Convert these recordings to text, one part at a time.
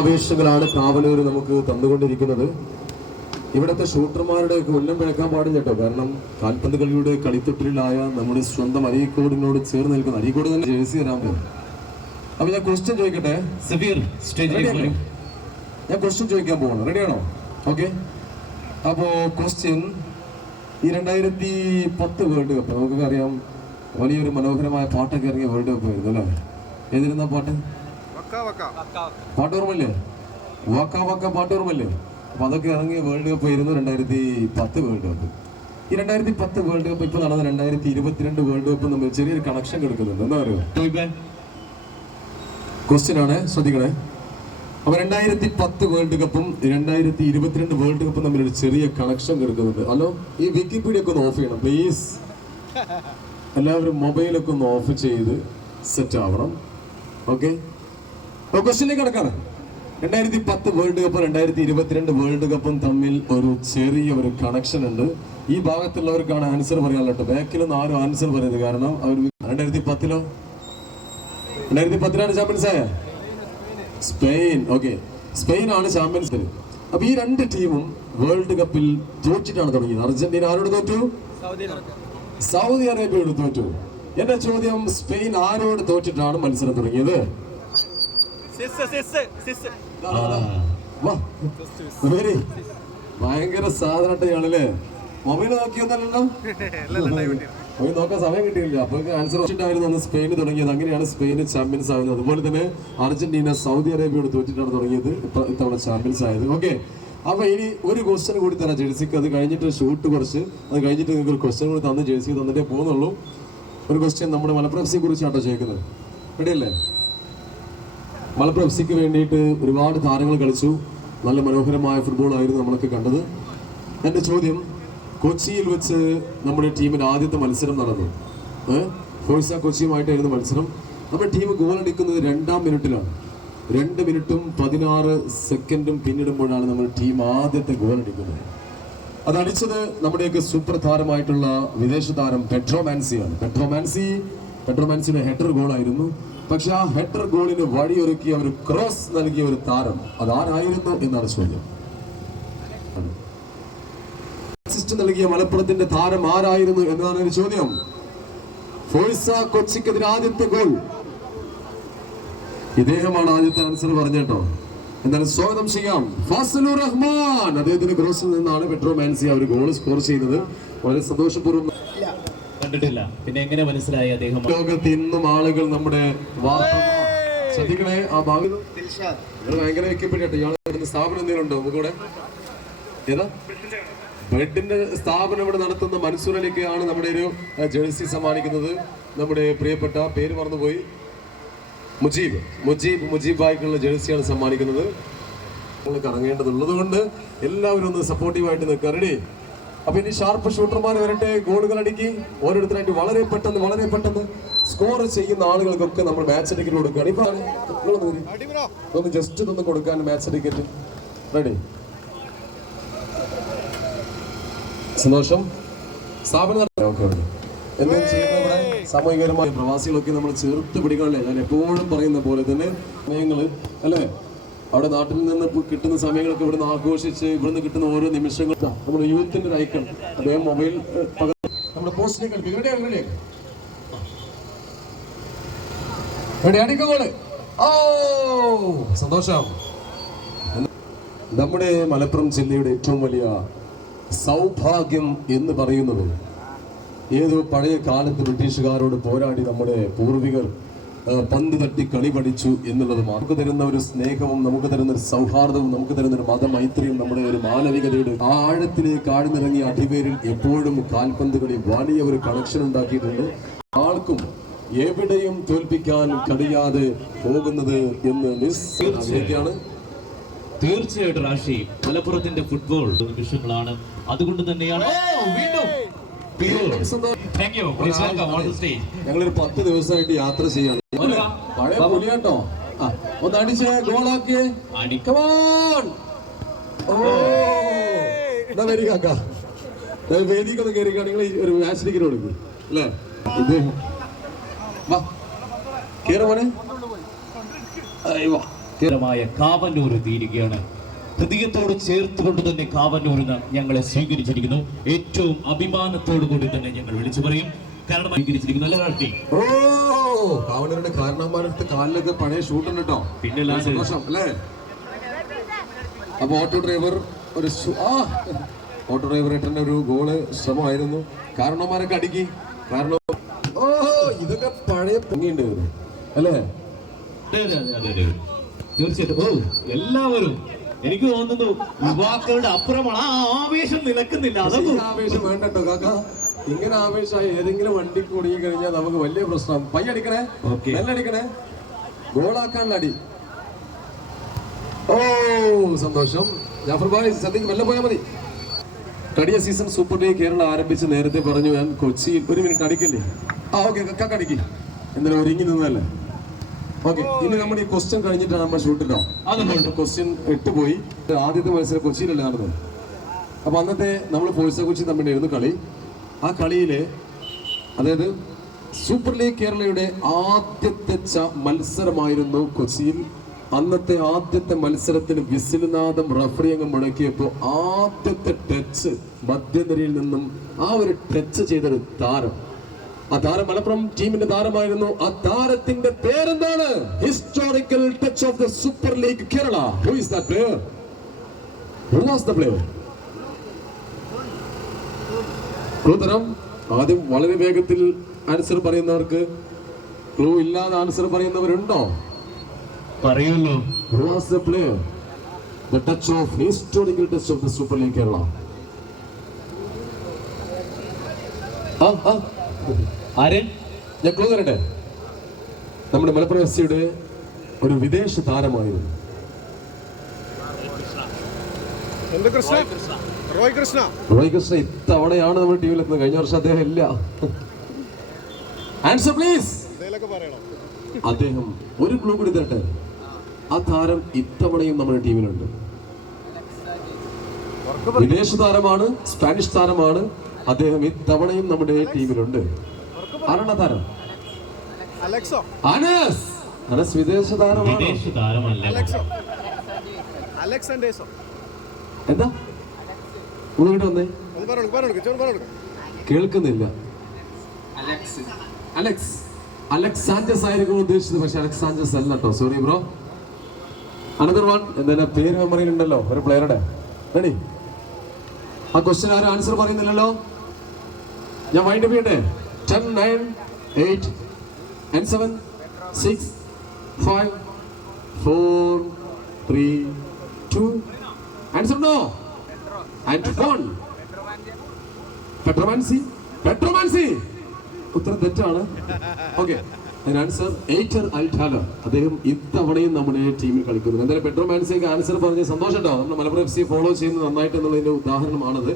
ആവേശങ്ങളാണ് കാവലൂർ നമുക്ക് തന്നുകൊണ്ടിരിക്കുന്നത്. ഇവിടുത്തെ ഷൂട്ടർമാരുടെ ഉന്നം പിഴക്കാൻ പാടില്ല കേട്ടോ. കാരണം കാൽപന്ത് കളിയുടെ കളിത്തൊട്ടിലായ നമ്മുടെ സ്വന്തം അരീക്കോടിനോട് ചേർന്ന് നിൽക്കുന്ന അരീക്കോട് തന്നെ ജേഴ്സി തരാൻ പോകും. അപ്പൊ ഞാൻ ക്വസ്റ്റ്യൻ ചോദിക്കട്ടെ. ഞാൻ ക്വസ്റ്റ്യൻ ചോദിക്കാൻ പോകണം. റെഡിയാണോ? ഓക്കെ. അപ്പോ ക്വസ്റ്റ്യൻ, ഈ 2010 വേൾഡ് കപ്പ് നമുക്കൊക്കെ അറിയാം, വലിയൊരു മനോഹരമായ പാട്ടൊക്കെ ഇറങ്ങിയ വേൾഡ് കപ്പ് ആയിരുന്നു അല്ലേ? ഏതിരുന്ന പാട്ട്? പാട്ട് ഓർമ്മല്ലേ? വാക്ക വാക്ക പാട്ട് ഓർമ്മല്ലേ? അപ്പൊ അതൊക്കെ ഇറങ്ങിയ വേൾഡ് കപ്പ് ആയിരുന്നു 2010 വേൾഡ് കപ്പ്. ഈ 2010 വേൾഡ് കപ്പ് ഇപ്പൊ നടന്ന 2022 വേൾഡ് കപ്പ് നമ്മൾ ചെറിയൊരു കണക്ഷൻ കൊടുക്കുന്നുണ്ട്. എന്താ പറയുക? ക്വസ്റ്റ്യൻ ആണ്, ശ്രദ്ധിക്കണേ. അപ്പൊ 2010 വേൾഡ് കപ്പും 2022 വേൾഡ് കപ്പും തമ്മിൽ ഒരു ചെറിയ കണക്ഷൻ കൊടുക്കുന്നുണ്ട്. ഹലോ, ഈ വിക്കിപീഡിയ ഒക്കെ ഒന്ന് ഓഫ് ചെയ്യണം പ്ലീസ്. എല്ലാവരും മൊബൈലൊക്കെ ഒന്ന് ഓഫ് ചെയ്ത് സെറ്റ് ആവണം. ഓക്കെ. ക്വസ്റ്റ്യനിലേക്ക് കിടക്കാണ്. 2010 വേൾഡ് കപ്പും 2022 വേൾഡ് കപ്പും തമ്മിൽ ഒരു ചെറിയ ഒരു കണക്ഷൻ ഉണ്ട്. ഈ ഭാഗത്തുള്ളവർക്കാണ് ആൻസർ പറയാനുള്ള കേട്ടോ. ബാക്കിലൊന്നും ആരും ആൻസർ പറയുന്നത്. കാരണം അവർ 2010 ചാമ്പ്യൻസ് ആയ സ്പെയിൻ. ഓക്കെ, സ്പെയിൻ ആണ് ചാമ്പ്യൻസ്. അപ്പൊ ഈ രണ്ട് ടീമും വേൾഡ് കപ്പിൽ തോറ്റിട്ടാണ് തുടങ്ങിയത്. അർജന്റീന ആരോട് തോറ്റു? സൗദി അറേബ്യയോട് തോറ്റു. എന്റെ ചോദ്യം, സ്പെയിൻ ആരോട് തോറ്റിട്ടാണ് മത്സരം തുടങ്ങിയത്? ഭയങ്കര സാധനട്ടയാണല്ലേ. മൊബൈൽ നോക്കിയൊന്നല്ലോ, മൊബൈൽ നോക്കാൻ സമയം കിട്ടിയില്ല. അപ്പൊ ആൻസർ വെച്ചിട്ടായിരുന്നു സ്പെയിന് തുടങ്ങിയത്. അങ്ങനെയാണ് സ്പെയിന് ചാമ്പ്യൻസ് ആകുന്നത്. അതുപോലെ തന്നെ അർജന്റീന സൗദി അറേബ്യയോട് തോറ്റിട്ടാണ് തുടങ്ങിയത്, ഇത്തവണ ചാമ്പ്യൻസ് ആയത്. ഓക്കെ. അപ്പൊ ഇനി ഒരു ക്വസ്റ്റ്യൻ കൂടി തരാം ജേഴ്സിക്ക്. അത് കഴിഞ്ഞിട്ട് ഷൂട്ട് കുറച്ച്, അത് കഴിഞ്ഞിട്ട് നിങ്ങൾക്ക് ഒരു ക്വസ്റ്റ്യൻ കൂടി തന്ന് ജേഴ്സിക്ക് തന്നിട്ടേ പോകുന്നുള്ളൂ. ഒരു ക്വസ്റ്റ്യൻ നമ്മുടെ മലപ്പുറം എഫ് സിയെ കുറിച്ചാട്ടോ ചോദിക്കുന്നത്. റെഡിയല്ലേ? മലപ്പുറം എഫ് സിക്ക് വേണ്ടിയിട്ട് ഒരുപാട് താരങ്ങൾ കളിച്ചു. നല്ല മനോഹരമായ ഫുട്ബോൾ ആയിരുന്നു നമ്മളൊക്കെ കണ്ടത്. എൻ്റെ ചോദ്യം, കൊച്ചിയിൽ വെച്ച് നമ്മുടെ ടീമിന്റെ ആദ്യത്തെ മത്സരം നടന്നു. ഫോഴ്സ കൊച്ചിയുമായിട്ടായിരുന്നു മത്സരം. നമ്മുടെ ടീം ഗോൾ അടിക്കുന്നത് 2-ാം മിനിറ്റിലാണ്. 2 മിനിറ്റും 16 സെക്കൻഡും പിന്നിടുമ്പോഴാണ് നമ്മുടെ ടീം ആദ്യത്തെ ഗോൾ അടിക്കുന്നത്. അതടിച്ചത് നമ്മുടെയൊക്കെ സൂപ്പർ താരമായിട്ടുള്ള വിദേശ താരം പെട്രോ മാൻസിയാണ്. പെട്രോ മാൻസിയുടെ ഹെഡർ ഗോളായിരുന്നു. പക്ഷെ ആ ഹെഡർ ഗോളിന് വഴിയൊരുക്കിയ ഒരു ക്രോസ് നൽകിയ ഒരു താരം അതാരായിരുന്നു എന്നാണ് ചോദ്യം. അസിസ്റ്റ് നൽകിയ മലപ്പുറത്തിന്റെ താരം ആരായിരുന്നു എന്നതാണ് ഒരു ചോദ്യം. ഫോഴ്സ കൊച്ചിക്കെതിരെ ആദ്യത്തെ ഗോൾ ഇദ്ദേഹമാണ് ആദ്യത്തെ ആൻസർ പറഞ്ഞേട്ടോ. എന്നാലും സ്വാഗതം ചെയ്യാം ഫാസിലുർ റഹ്മാൻ. അദ്ദേഹത്തിന്റെ ക്രോസിൽ നിന്നാണ് പെട്രോ മാൻസി ഒരു ഗോൾ സ്കോർ ചെയ്യുന്നത്. വളരെ സന്തോഷപൂർവ്വം. കണ്ടിട്ടില്ല, പിന്നെ എങ്ങനെ മനസ്സിലായി അദ്ദേഹം? ലോകത്ത് ഇന്നും ആളുകൾ നമ്മുടെ വാർത്ത ശ്രദ്ധിക്കണേ. ആ ഭാഗം ഭയങ്കര വെക്കപ്പെട്ടോ. ഇയാളെ സ്ഥാപനം എന്തെങ്കിലും ഉണ്ടോ നമുക്കിവിടെ? ഏതാ ബ്രെഡിന്റെ സ്ഥാപനം ഇവിടെ നടത്തുന്ന മൻസൂർ അലിക്കാണ് നമ്മുടെ ഒരു ജേഴ്സി സമ്മാനിക്കുന്നത്. നമ്മുടെ പ്രിയപ്പെട്ട പേര് മറന്നുപോയി, മുജീബ് ബായിക്കുള്ള ജേഴ്സിയാണ് സമ്മാനിക്കുന്നത്. കറങ്ങേണ്ടതുള്ളത് കൊണ്ട് എല്ലാവരും ഒന്ന് സപ്പോർട്ടീവായിട്ട് നിൽക്കുക. റെഡി? അപ്പൊ ഇനി ഷാർപ്പ് ഷൂട്ടർമാർ വരട്ടെ. ഗോളുകൾ അടിക്കി ഓരോരുത്തരായിട്ട് വളരെ പെട്ടെന്ന് സ്കോർ ചെയ്യുന്ന ആളുകൾക്കൊക്കെ നമ്മൾ മാച്ച് ടിക്കറ്റ് കൊടുക്കുകയാണ്. ഇപ്പൊ ഒന്ന് ജസ്റ്റ് ഒന്ന് കൊടുക്കാൻ മാച്ച് ടിക്കറ്റ്. റെഡി? സന്തോഷം. സ്ഥാപനം എന്തും ചെയ്യുന്ന ഇവിടെ സാമൂഹികപരമായ പ്രവാസികളൊക്കെ നമ്മൾ ചേർത്ത് പിടിക്കണല്ലേ. ഞാൻ എപ്പോഴും പറയുന്ന പോലെ തന്നെ സമയങ്ങള് അല്ലേ, അവിടെ നാട്ടിൽ നിന്ന് കിട്ടുന്ന സമയങ്ങളൊക്കെ ഇവിടുന്ന് ആഘോഷിച്ച് ഇവിടുന്ന് കിട്ടുന്ന ഓരോ നിമിഷങ്ങൾ നമ്മുടെ യൂത്തിന്റെ ഒരു ഐക്കൺ അദ്ദേഹം മൊബൈൽ നമ്മുടെ പോസ്റ്റിലേക്ക് അടിക്കോള്. ഓ സന്തോഷം. നമ്മുടെ മലപ്പുറം ജില്ലയുടെ ഏറ്റവും വലിയ സൗഭാഗ്യം എന്ന് പറയുന്നത്, ഏതോ പഴയ കാലത്ത് ബ്രിട്ടീഷുകാരോട് പോരാടി നമ്മുടെ പൂർവികർ പന്ത് തട്ടി കളി പഠിച്ചു എന്നുള്ളത്. നമുക്ക് തരുന്ന ഒരു സ്നേഹവും നമുക്ക് തരുന്ന ഒരു സൗഹാർദ്ദവും നമുക്ക് തരുന്ന ഒരു മതമൈത്രിയും നമ്മുടെ ഒരു മാനവികതയുടെ ആഴത്തിലേക്ക് ആഴ്ന്നിറങ്ങിയ അടിവേരിൽ എപ്പോഴും കാൽപന്ത് കളി വലിയ ഒരു കണക്ഷൻ ഉണ്ടാക്കിയിട്ടുണ്ട്. ആർക്കും എവിടെയും തോൽപ്പിക്കാൻ കഴിയാതെ പോകുന്നത് എന്ന് മിസ്സാണ്. തീർച്ചയായിട്ടും റാഷി, മലപ്പുറത്തിന്റെ ഫുട്ബോൾ നിമിഷങ്ങളാണ്. അതുകൊണ്ട് തന്നെയാണ് ഞങ്ങളൊരു 10 ദിവസമായിട്ട് യാത്ര ചെയ്യാണ്. പഴയ പുലിയാട്ടോ. ഒന്ന് അടിച്ച് ഗോളാക്കിയേ. വരിക വേദിക്കൊന്ന് കയറിക്കാ. നിങ്ങൾ ഒരു മാച്ച് ടിക്കറ്റ് കൊടുക്കും അല്ലേ? ഇദ്ദേഹം വാ കേറ മോനെ. കേരളമായ കാവന്നൂർ തീരുകയാണ്. ഹൃദയത്തോട് ചേർത്തുകൊണ്ട് തന്നെ കാവന്നൂരിന് ഞങ്ങളെ സ്വീകരിച്ചിരിക്കുന്നു. ഏറ്റവും അഭിമാനത്തോടു കൂടി തന്നെ ഞങ്ങൾ വിളിച്ചു പറയും. കാരണം സ്വീകരിച്ചിരിക്കുന്നു. നല്ല കാട്ടി ഓ കാവന്നൂരിന്റെ കാരണന്മാരെടുത്ത് കാലിലൊക്കെ പഴയ ഷൂട്ടുണ്ട് കേട്ടോ. പിന്നെ സന്തോഷം അല്ലേ? അപ്പൊ ഓട്ടോ ഡ്രൈവർ ഏട്ടന്റെ ഒരു ഗോള് ശ്രമമായിരുന്നു. കാരണന്മാരൊക്കെ അടുക്കി. കാരണം ഓ ഇതൊക്കെ പഴയ പൊങ്ങിയുണ്ട് അല്ലേ? തീർച്ചയായിട്ടും. ഓ എല്ലാവരും എനിക്ക് തോന്നുന്നു യുവാക്കളുടെ അപ്പുറമാണ്. ആ ആവേശം നിലക്കുന്നില്ല. അതൊക്കെ ആവേശം വേണ്ടട്ടോ കാക്ക. ഇങ്ങനെ ആവേശമായി ഏതെങ്കിലും വണ്ടി കുടുങ്ങി കഴിഞ്ഞാൽ നമുക്ക് വലിയ പ്രശ്നം. പയ്യടിക്കണേ, നെല്ലടിക്കണേ, ഗോളാക്കാനുള്ള അടി. ഓ സന്തോഷം. ജാഫർ ഭായ് സദ്യക്ക് മെല്ലെ പോയാൽ മതി. കഴിഞ്ഞ സീസൺ സൂപ്പർ ലീഗ് കേരള ആരംഭിച്ച് നേരത്തെ പറഞ്ഞു ഞാൻ കൊച്ചിയിൽ. ഒരു മിനിറ്റ് അടിക്കില്ലേ? ഓക്കെ കക്ക അടിക്കി. എന്തായാലും ഒരുങ്ങി നിന്നല്ലേ? ഓക്കെ, ഇനി നമ്മുടെ ഈ ക്വസ്റ്റ്യൻ കഴിഞ്ഞിട്ടാണ് നമ്മൾ ഷൂട്ടിലോ. അതുകൊണ്ട് ക്വസ്റ്റ്യൻ 8 പോയി. ആദ്യത്തെ മത്സരം കൊച്ചിയിലല്ലേ നടന്നത്. അപ്പൊ അന്നത്തെ നമ്മൾ ഫോഴ്സ കൊച്ചി തമ്മിലായിരുന്നു കളി. ആ കളിയില് അതായത് സൂപ്പർ ലീഗ് കേരളയുടെ ആദ്യത്തെ മത്സരമായിരുന്നു കൊച്ചിയിൽ. അന്നത്തെ ആദ്യത്തെ മത്സരത്തിന് വിസിൽനാദം റഫറി അങ്ങ് മുടക്കിയപ്പോൾ ആദ്യത്തെ ടച്ച് മധ്യനിരയിൽ നിന്നും ആ ഒരു ടച്ച് ചെയ്തൊരു താരം. ആ താരം മലപ്പുറം ടീമിന്റെ താരമായിരുന്നു. ആ താരത്തിന്റെ പേരെന്താണ്? Historical touch of the super league Kerala. Who is that player? Who was the player? Clue ആദ്യം വളരെ വേഗത്തിൽ ആൻസർ പറയുന്നവർക്ക് ക്ലൂ ഇല്ലാതെ ആൻസർ പറയുന്നവരുണ്ടോ? പറയുമല്ലോ. Who was the player? The touch of historical touch of the Super League Kerala. ആര്? ഞാൻ clue തരട്ടെ. നമ്മുടെ മലപ്പുറം എഫ്സിയുടെ ഒരു വിദേശ താരമായിരുന്നു. റോയ് കൃഷ്ണ ഇത്തവണയാണ് നമ്മുടെ ടീമിലെത്തുന്നത്. കഴിഞ്ഞ വർഷം അദ്ദേഹം ഇല്ല. Answer please. അദ്ദേഹം ഒരു ക്ലൂ കൂടി തരട്ടെ. ആ താരം ഇത്തവണയും നമ്മുടെ ടീമിലുണ്ട്. വിദേശ താരമാണ്, സ്പാനിഷ് താരമാണ്. അദ്ദേഹം ഇത്തവണയും നമ്മുടെ ടീമിലുണ്ട്. ആരാണ് താരം? അനസ് വിദേശ താരമാണ്. എന്താ ഇങ്ങോട്ട് വന്നേ? കേൾക്കുന്നില്ല. അലക്സ് സാഞ്ചസ് ആയിരിക്കും ഉദ്ദേശിച്ചത്. പക്ഷെ അലക്സ് സാഞ്ചസ് അല്ല കേട്ടോ. Sorry bro. Another one. എന്തായാലും പേര് മെമ്മറിയിലുണ്ടല്ലോ ഒരു പ്ലെയറുടെ. റെഡി? ആ ക്വസ്റ്റ്യൻ ആരും ആൻസർ പറയുന്നില്ലല്ലോ. ഞാൻ വൈൻഡ് അപ്പ് ചെയ്യട്ടെ. 10, 9, 8 and 7, 6, 5, 4, 3, 2. Answer no. And 1. Pedro Manzi. ഉത്തരം തെറ്റാണ്. ഓക്കെ, ആൻസർ എയ്റ്റർ അൽറ്റാല. അദ്ദേഹം ഇത്തവണയും നമ്മുടെ ടീമിൽ കളിക്കുന്നു. എന്തായാലും പെട്രോമാൻസിക്ക് ആൻസർ പറഞ്ഞ സന്തോഷം കേട്ടോ. നമ്മുടെ മലപ്പുറം എഫ് സി ഫോളോ ചെയ്യുന്നത് നന്നായിട്ട് എന്നുള്ളതിന്റെ ഉദാഹരണമാണത്.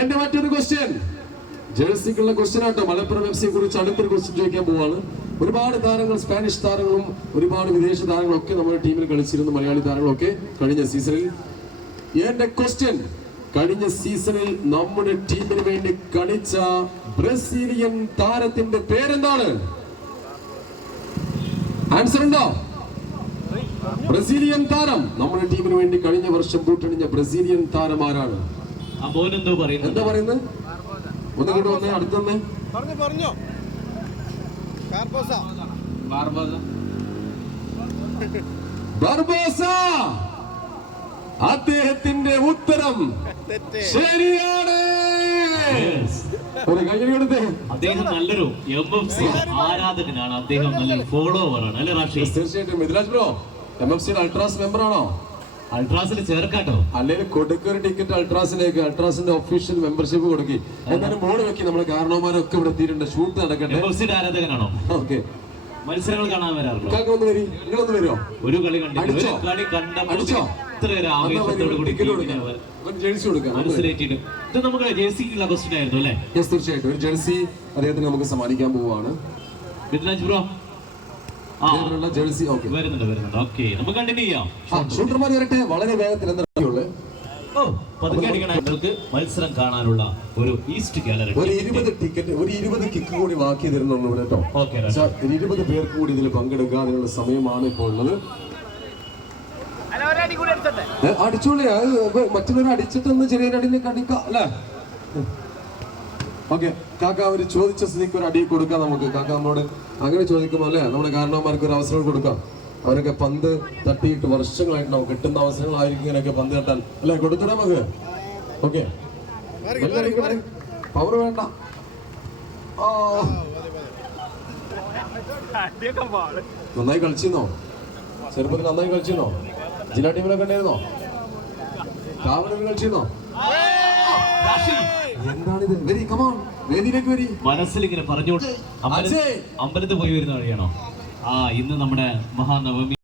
എന്റെ മറ്റൊരു ക്വസ്റ്റ്യൻ ജേഴ്സിക്കുള്ള ക്വസ്റ്റ്യൻ ആട്ടോ. മലപ്പുറം എഫ് സിയെ കുറിച്ച് അടുത്തൊരു ക്വസ്റ്റ്യൻ ചോദിക്കാൻ പോവാണ്. ഒരുപാട് താരങ്ങൾ, സ്പാനിഷ് താരങ്ങളും ഒരുപാട് വിദേശ താരങ്ങളും ഒക്കെ നമ്മുടെ ടീമിൽ കളിച്ചിരുന്നു. മലയാളി താരങ്ങളൊക്കെ കഴിഞ്ഞ സീസണിൽ. എന്റെ ക്വസ്റ്റ്യൻ, കഴിഞ്ഞ സീസണിൽ നമ്മുടെ ടീമിന് വേണ്ടി കളിച്ച ബ്രസീലിയൻ താരത്തിന്റെ പേരെന്താണ്? ആൻസർ ഉണ്ടോ? ബ്രസീലിയൻ താരം നമ്മുടെ ടീമിന് വേണ്ടി കഴിഞ്ഞ വർഷം ബൂട്ടണിഞ്ഞ ബ്രസീലിയൻ താരം ആരാണ്? എന്താ പറയുന്നത്? ഒന്ന് കൊണ്ട് വന്നേ, അടുത്തന്നെ പറഞ്ഞോ. ബാർബോസ. അദ്ദേഹത്തിന്റെ ഉത്തരം ശരിയാണ്. അദ്ദേഹം നല്ലൊരു MFC ആരാധകനാണ്. അദ്ദേഹം നല്ലൊരു ഫോളോവറാണ് അല്ലെ റാഷി? തീർച്ചയായിട്ടും. മിഥിലാജ് ബ്രോ MFCയുടെ അൾട്രാസ് മെമ്പർ ആണോ? അൾട്രാസിൽ ചേർക്കാട്ടോ. അല്ലെങ്കിൽ കൊടുക്കൊരു ടിക്കറ്റ് അൾട്രാസിലേക്ക്. അൾട്രാസിന്റെ ഒഫീഷ്യൽ മെമ്പർഷിപ്പ് കൊടുക്കി. എന്തായാലും ബോർഡ് വെക്കി. നമ്മുടെ കാരണവന്മാരൊക്കെ ഇവിടെ എത്തിയിട്ടുണ്ട്. ഷൂട്ട് നടക്കട്ടെ. MFCയുടെ ആരാധകനാണോ? ഓക്കെ. മത്സരങ്ങൾ കാണാൻ വരാറുണ്ടോ? നിങ്ങളൊന്ന് വരുമോ? ഒരു കളി കണ്ടിട്ടോ? കളി കണ്ടോ? തീർച്ചയായിട്ടും ഒരു ജേഴ്സി അദ്ദേഹത്തിന് നമുക്ക് സമ്മാനിക്കാൻ പോവുകയാണ്. ഷൂട്ടർമാർ വരട്ടെ. വളരെ വേഗത്തിൽ മത്സരം കാണാനുള്ള ഒരു ഈസ്റ്റ് ഗാലറി. ഒരു 20 ടിക്കറ്റ്, ഒരു 20 കിക്ക് കൂടി ബാക്കി തരുന്നുള്ളൂ കേട്ടോ. 20 പേർക്ക് കൂടി ഇതിൽ പങ്കെടുക്കുക. അതിനുള്ള സമയമാണ് ഇപ്പോൾ ഉള്ളത്. അടിച്ചോളി. അത് മറ്റുള്ളവർ അടിച്ചിട്ടൊന്ന് ചെറിയൊരു അടിയിൽ കടിക്കാം അല്ലേ? ഓക്കെ, കാക്ക അവര് ചോദിച്ച സ്ഥിതിക്ക് ഒരു അടി കൊടുക്കാം നമുക്ക്. കാക്ക നമ്മളോട് അങ്ങനെ ചോദിക്കുമ്പോൾ അല്ലേ നമ്മുടെ കാരണവന്മാർക്ക് ഒരു അവസരം കൊടുക്കാം. അവരൊക്കെ പന്ത് തട്ടിയിട്ട് വർഷങ്ങളായിട്ടുണ്ടാവും. കിട്ടുന്ന അവസരങ്ങളായിരിക്കും ഇങ്ങനെയൊക്കെ പന്ത് തട്ടാൻ അല്ലെ? കൊടുത്തിടാം നമുക്ക്. ഓക്കെ, പവർ വേണ്ട. നന്നായി കളിച്ചിരുന്നോ? ചെറുപ്പത്തിൽ നന്നായി കളിച്ചിരുന്നോ? ജില്ലാ ടീമിലൊക്കെ ഉണ്ടായിരുന്നോ? കാവലിൽ കളിച്ചിരുന്നോ? എന്താണിത്? വെരി കമോൺ, വേദിയിലേക്ക് വരി. മനസ്സിൽ ഇങ്ങനെ പറഞ്ഞോട്ട് അമ്പലത്തിൽ പോയി വരുന്ന വഴിയാണോ? ഇന്ന് നമ്മുടെ മഹാനവമി.